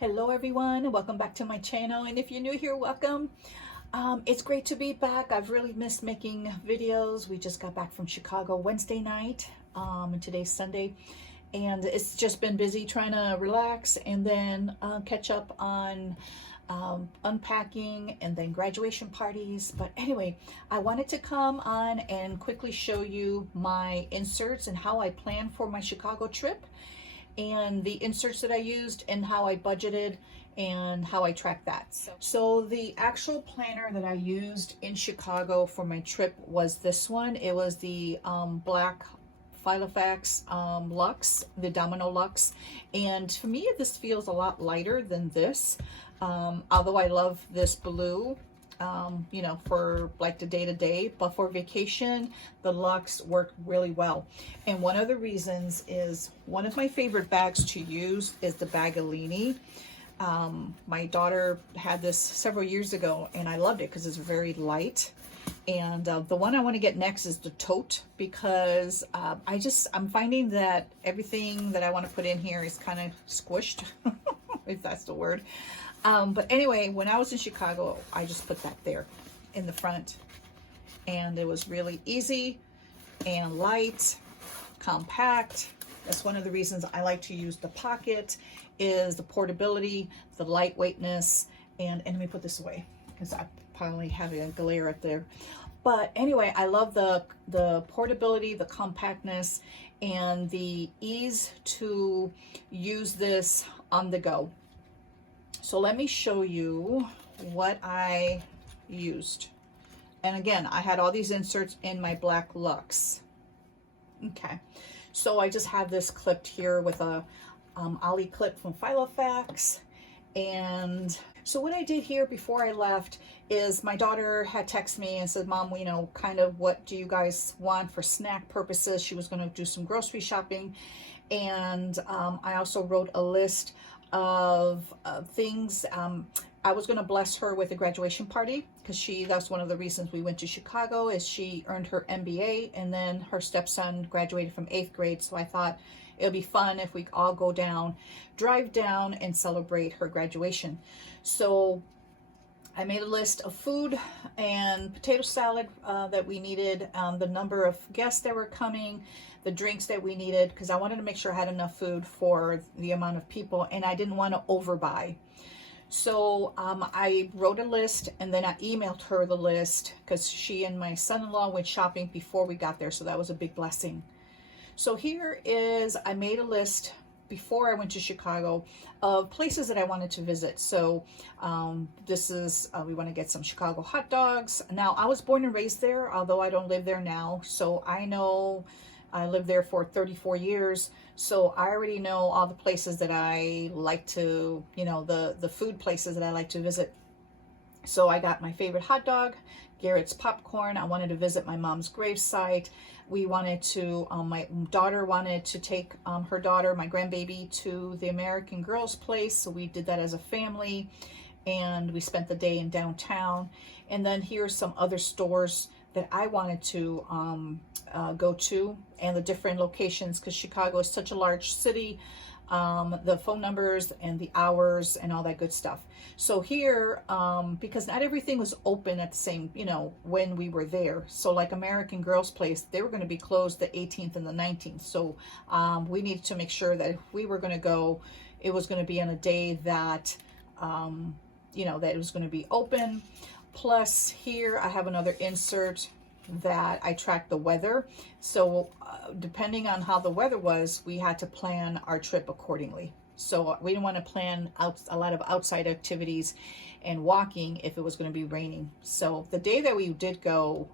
Hello everyone, welcome back to my channel, and if you're new here, welcome. It's great to be back. I've really missed making videos. We just got back from Chicago Wednesday night, and today's Sunday, and it's just been busy trying to relax and then catch up on unpacking and then graduation parties. But anyway, I wanted to come on and quickly show you my inserts and how I planned for my Chicago trip, and the inserts that I used and how I budgeted and how I tracked that. So the actual planner that I used in Chicago for my trip was this one. It was the black Filofax Luxe, the Domino Luxe. And to me, this feels a lot lighter than this. Although I love this blue, you know, for like the day-to-day, but for vacation, the Luxe worked really well. And one of the reasons is one of my favorite bags to use is the Bagalini. My daughter had this several years ago and I loved it because it's very light. And the one I want to get next is the tote, because I'm finding that everything that I want to put in here is kind of squished, if that's the word. But anyway, when I was in Chicago, I just put that there in the front, and it was really easy and light, compact. That's one of the reasons I like to use the pocket, is the portability, the lightweightness, and let me put this away because I probably have a glare up there. But anyway, I love the portability, the compactness, and the ease to use this on the go. So let me show you what I used. And again, I had all these inserts in my black Luxe. Okay, so I just have this clipped here with a ollie clip from Filofax. And so what I did here before I left is my daughter had texted me and said, Mom, you know, kind of what do you guys want for snack purposes? She was going to do some grocery shopping. And I also wrote a list of things. I was going to bless her with a graduation party, because that's one of the reasons we went to Chicago, is she earned her MBA and then her stepson graduated from 8th grade. So I thought it'll be fun if we all go down, drive down and celebrate her graduation. So I made a list of food and potato salad that we needed, the number of guests that were coming, the drinks that we needed, because I wanted to make sure I had enough food for the amount of people and I didn't want to overbuy. So I wrote a list and then I emailed her the list, because she and my son-in-law went shopping before we got there. So that was a big blessing. So here is, I made a list before I went to Chicago of places that I wanted to visit. So this is, we want to get some Chicago hot dogs. Now, I was born and raised there, although I don't live there now. So I know I lived there for 34 years. So I already know all the places that I like to, you know, the food places that I like to visit. So I got my favorite hot dog, Garrett's popcorn. I wanted to visit my mom's gravesite. We wanted to, my daughter wanted to take her daughter, my grandbaby, to the American Girls place. So we did that as a family, and we spent the day in downtown. And then here's some other stores that I wanted to go to, and the different locations, because Chicago is such a large city. The phone numbers and the hours and all that good stuff. So here, because not everything was open at the same, you know, when we were there. So like American Girls Place, they were going to be closed the 18th and the 19th. So we needed to make sure that if we were going to go, it was going to be on a day that, you know, that it was going to be open. Plus here I have another insert that I track the weather. So depending on how the weather was, we had to plan our trip accordingly. So we didn't want to plan out a lot of outside activities and walking if it was going to be raining. So the day that we did go,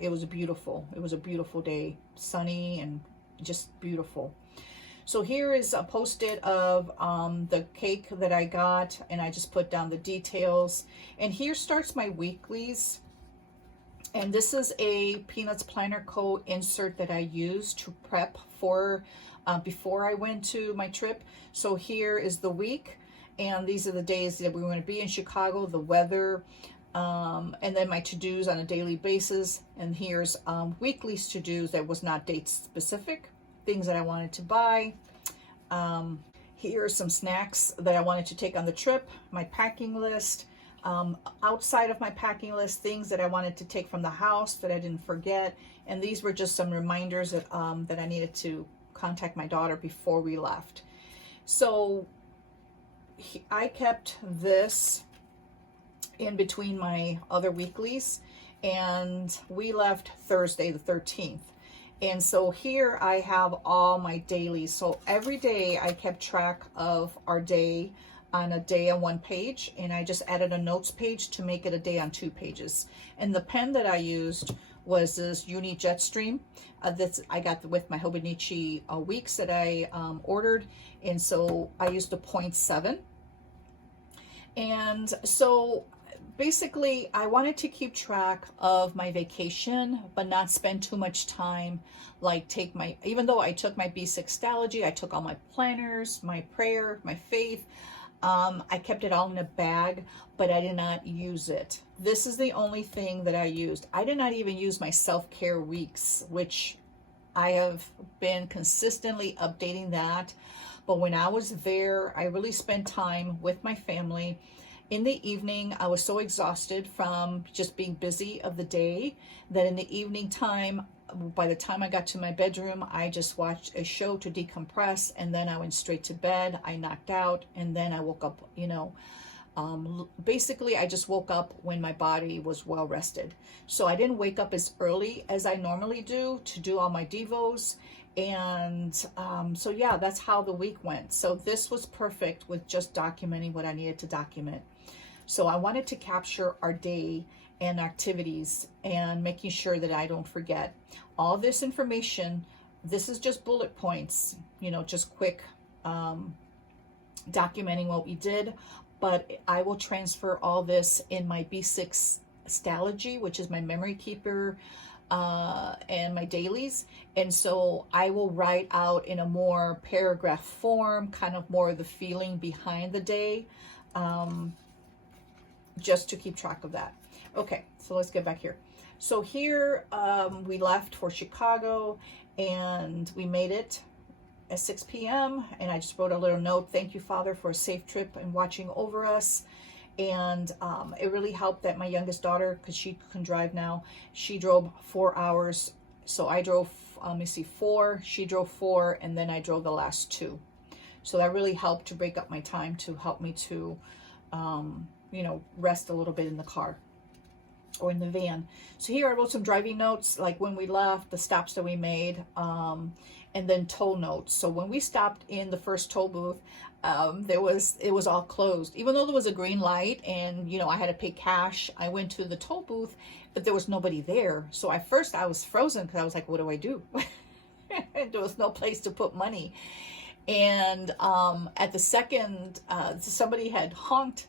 it was beautiful. It was a beautiful day, sunny and just beautiful. So here is a post-it of the cake that I got, and I just put down the details. And here starts my weeklies. And this is a Peanuts Planner Code insert that I used to prep for before I went to my trip. So here is the week, and these are the days that we were going to be in Chicago, the weather, and then my to-dos on a daily basis. And here's weekly's to-dos that was not date specific, things that I wanted to buy. Here are some snacks that I wanted to take on the trip, my packing list. Outside of my packing list, things that I wanted to take from the house that I didn't forget. And these were just some reminders that, that I needed to contact my daughter before we left. So I kept this in between my other weeklies, and we left Thursday the 13th. And so here I have all my dailies. So every day I kept track of our day on a day on one page, and I just added a notes page to make it a day on 2 pages. And the pen that I used was this Uni Jetstream that I got with my Hobonichi weeks that I ordered, and so I used a 0.7. And so basically I wanted to keep track of my vacation but not spend too much time, like take my, even though I took my B6 Stalogy, I took all my planners, my prayer, my faith, I kept it all in a bag, but I did not use it. This is the only thing that I used. I did not even use my self-care weeks, which I have been consistently updating that. But when I was there, I really spent time with my family. In the evening, I was so exhausted from just being busy of the day that in the evening time, by the time I got to my bedroom, I just watched a show to decompress, and then I went straight to bed. I knocked out, and then I woke up, you know, basically I just woke up when my body was well rested. So I didn't wake up as early as I normally do to do all my devos. And so yeah, that's how the week went. So this was perfect with just documenting what I needed to document. So I wanted to capture our day and activities and making sure that I don't forget. All this information, this is just bullet points, you know, just quick documenting what we did. But I will transfer all this in my B6 Stalogy, which is my memory keeper, and my dailies. And so I will write out in a more paragraph form, kind of more of the feeling behind the day, just to keep track of that. Okay, so let's get back here. So here we left for Chicago, and we made it at 6 p.m. and I just wrote a little note. Thank you, Father, for a safe trip and watching over us. And it really helped that my youngest daughter, because she can drive now, she drove 4 hours. So I drove, let me see, 4, she drove 4, and then I drove the last 2. So that really helped to break up my time, to help me to, you know, rest a little bit in the car or in the van. So here I wrote some driving notes, like when we left, the stops that we made, and then toll notes. So when we stopped in the first toll booth, it was all closed. Even though there was a green light and, you know, I had to pay cash, I went to the toll booth, but there was nobody there. So at first I was frozen because I was like, what do I do? There was no place to put money. And at the second, somebody had honked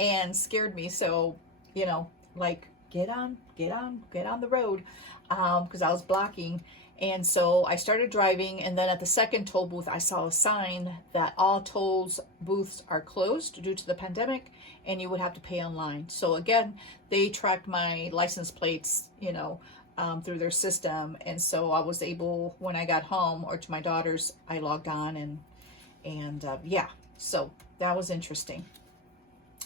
and scared me. So, you know, like, get on the road, because I was blocking. And so I started driving, and then at the second toll booth, I saw a sign that all tolls booths are closed due to the pandemic, and you would have to pay online. So again, they tracked my license plates, you know, through their system. And so I was able, when I got home, or to my daughter's, I logged on, and yeah, so that was interesting,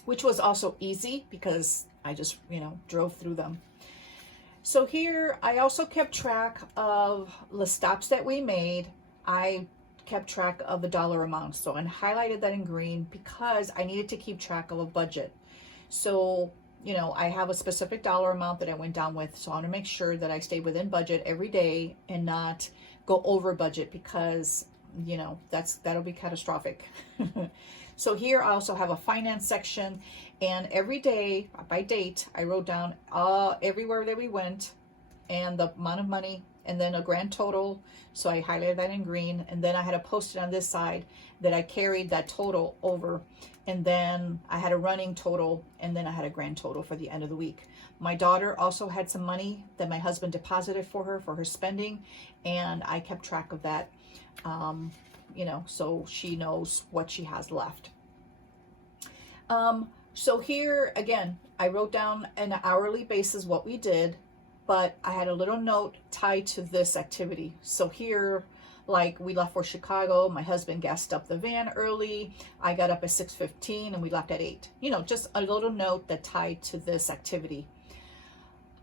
which was also easy because I just, you know, drove through them. So here, I also kept track of the stops that we made. I kept track of the dollar amounts. So, and highlighted that in green because I needed to keep track of a budget. So, you know, I have a specific dollar amount that I went down with. So I want to make sure that I stay within budget every day and not go over budget, because, you know, that'll be catastrophic. So here I also have a finance section, and every day by date, I wrote down everywhere that we went and the amount of money, and then a grand total. So I highlighted that in green, and then I had a post-it on this side that I carried that total over, and then I had a running total, and then I had a grand total for the end of the week. My daughter also had some money that my husband deposited for her spending, and I kept track of that. You know, so she knows what she has left. So here again, I wrote down on an hourly basis what we did, but I had a little note tied to this activity. So here, Like, we left for Chicago. My husband gassed up the van early. I got up at 6:15 and we left at 8. You know, just a little note that tied to this activity.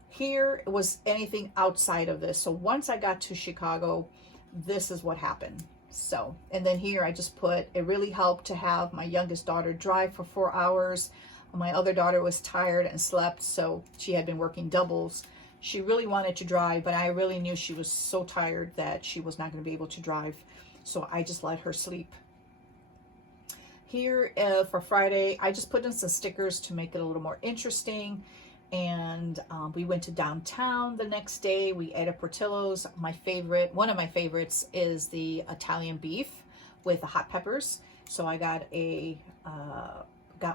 Here was anything outside of this. So once I got to Chicago, this is what happened. So, and then here I just put, it really helped to have my youngest daughter drive for 4 hours. My other daughter was tired and slept, so she had been working doubles. She really wanted to drive, but I really knew she was so tired that she was not going to be able to drive. So I just let her sleep. Here for Friday, I just put in some stickers to make it a little more interesting. And we went to downtown the next day. We ate at Portillo's. My favorite, one of my favorites, is the Italian beef with the hot peppers. So I got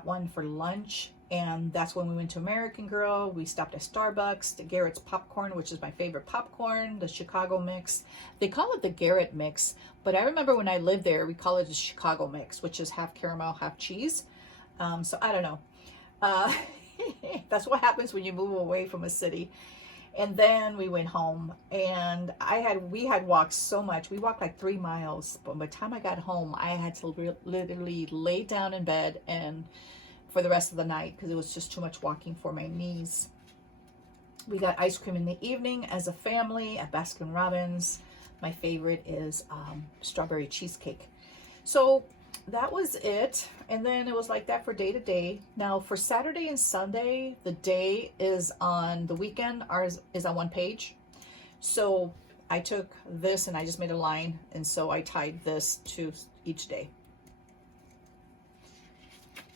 one for lunch, and that's when we went to American Girl. We stopped at Starbucks, the Garrett's popcorn, which is my favorite popcorn, the Chicago mix. They call it the Garrett mix, but I remember when I lived there, we call it the Chicago mix, which is half caramel, half cheese. So I don't know. That's what happens when you move away from a city. And then we went home, and we had walked so much. We walked like 3 miles, but by the time I got home, I had to literally lay down in bed and for the rest of the night because it was just too much walking for my knees. We got ice cream in the evening as a family at Baskin Robbins. My favorite is strawberry cheesecake. So that was it. And then it was like that for day to day. Now for Saturday and Sunday, the day is on the weekend. Ours is on one page. So I took this and I just made a line. And so I tied this to each day.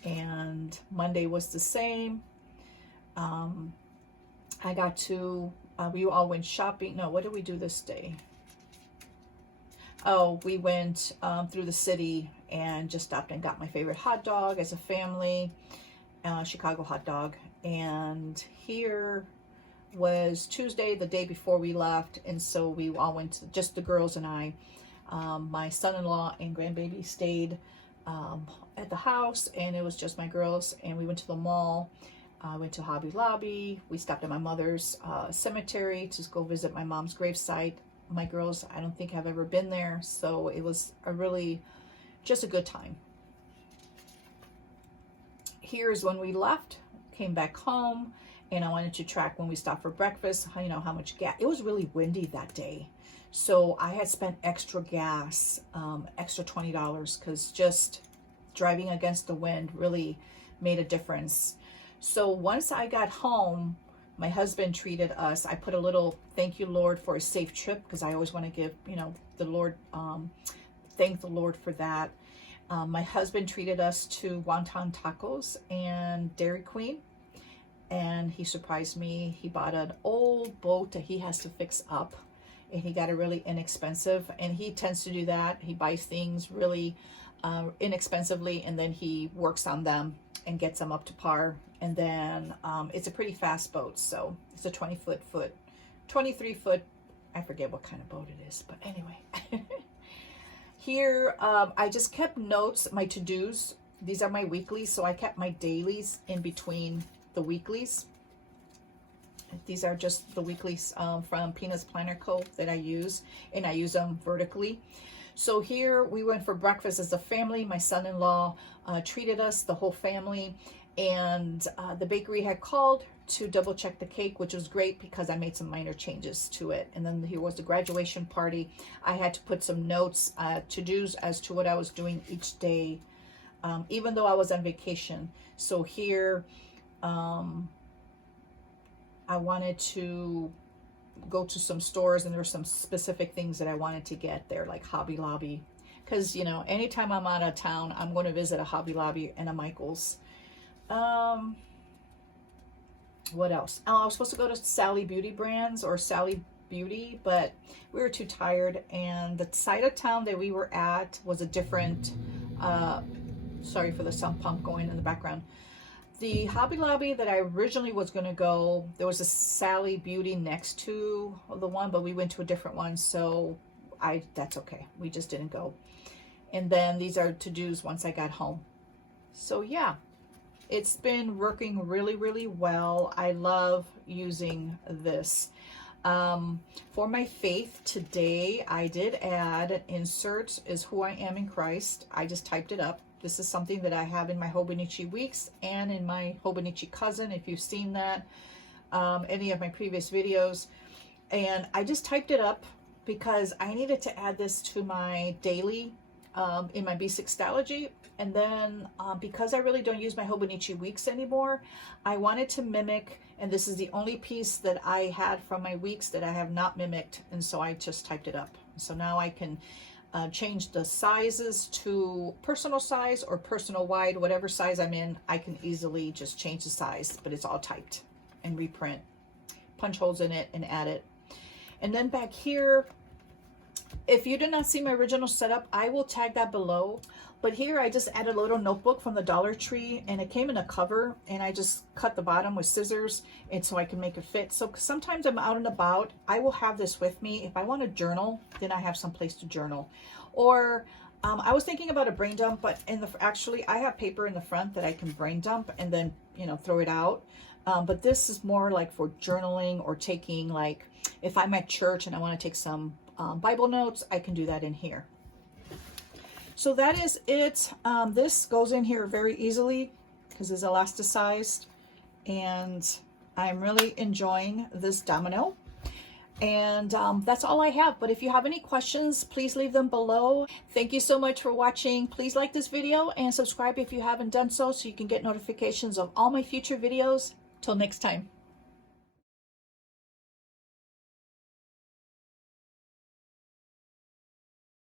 And Monday was the same. I got to, we all went shopping. No, what did we do this day? Oh, we went through the city and just stopped and got my favorite hot dog as a family, Chicago hot dog. And here was Tuesday, the day before we left. And so we all went to, just the girls and I. My son-in-law and grandbaby stayed at the house, and it was just my girls. And we went to the mall. Went to Hobby Lobby. We stopped at my mother's cemetery to go visit my mom's gravesite. My girls, I don't think have ever been there, so it was just a good time. Here's when we left, came back home, and I wanted to track when we stopped for breakfast, you know, how much gas. It was really windy that day, so I had spent extra gas, extra $20, because just driving against the wind really made a difference. So once I got home, my husband treated us. I put a little thank you, Lord, for a safe trip, because I always want to give, you know, the Lord, thank the Lord for that. My husband treated us to wonton tacos and Dairy Queen, and he surprised me. He bought an old boat that he has to fix up, and he got it really inexpensive, and he tends to do that. He buys things really inexpensively, and then he works on them and gets them up to par. And then it's a pretty fast boat, so it's a 23 foot, I forget what kind of boat it is, but anyway. Here, I just kept notes, my to-dos. These are my weeklies, so I kept my dailies in between the weeklies. These are just the weeklies from Peanuts Planner Co. that I use, and I use them vertically. So here we went for breakfast as a family. My son-in-law treated us, the whole family, and the bakery had called to double check the cake, which was great because I made some minor changes to it. And then here was the graduation party. I had to put some notes, to-dos as to what I was doing each day, even though I was on vacation. So here, I wanted to go to some stores, and there were some specific things that I wanted to get there, like Hobby Lobby, because, you know, anytime I'm out of town, I'm going to visit a Hobby Lobby and a Michael's. What else? Oh, I was supposed to go to Sally Beauty Brands or Sally Beauty, but we were too tired, and the side of town that we were at was a different, sorry for the sump pump going in the background. The Hobby Lobby that I originally was going to go, there was a Sally Beauty next to the one, but we went to a different one, so that's okay. We just didn't go. And then these are to-dos once I got home. So yeah, it's been working really, really well. I love using this. For my faith today, I did add insert is who I am in Christ. I just typed it up. This is something that I have in my Hobonichi Weeks and in my Hobonichi Cousin, if you've seen that, any of my previous videos. And I just typed it up because I needed to add this to my daily in my B6 Stalogy. And then because I really don't use my Hobonichi Weeks anymore, I wanted to mimic, and this is the only piece that I had from my weeks that I have not mimicked, and so I just typed it up. So now I can change the sizes to personal size or personal wide, whatever size I'm in, I can easily just change the size, but it's all typed and reprint. Punch holes in it and add it. And then back here, if you did not see my original setup, I will tag that below. But here I just added a little notebook from the Dollar Tree, and it came in a cover, and I just cut the bottom with scissors and so I can make it fit. So sometimes I'm out and about, I will have this with me. If I want to journal, then I have some place to journal. Or I was thinking about a brain dump, but actually I have paper in the front that I can brain dump and then, you know, throw it out. But this is more like for journaling or taking, like if I'm at church and I want to take some Bible notes, I can do that in here. So that is it. This goes in here very easily because it's elasticized, and I'm really enjoying this domino. And that's all I have. But if you have any questions, please leave them below. Thank you so much for watching. Please like this video and subscribe if you haven't done so you can get notifications of all my future videos. Till next time.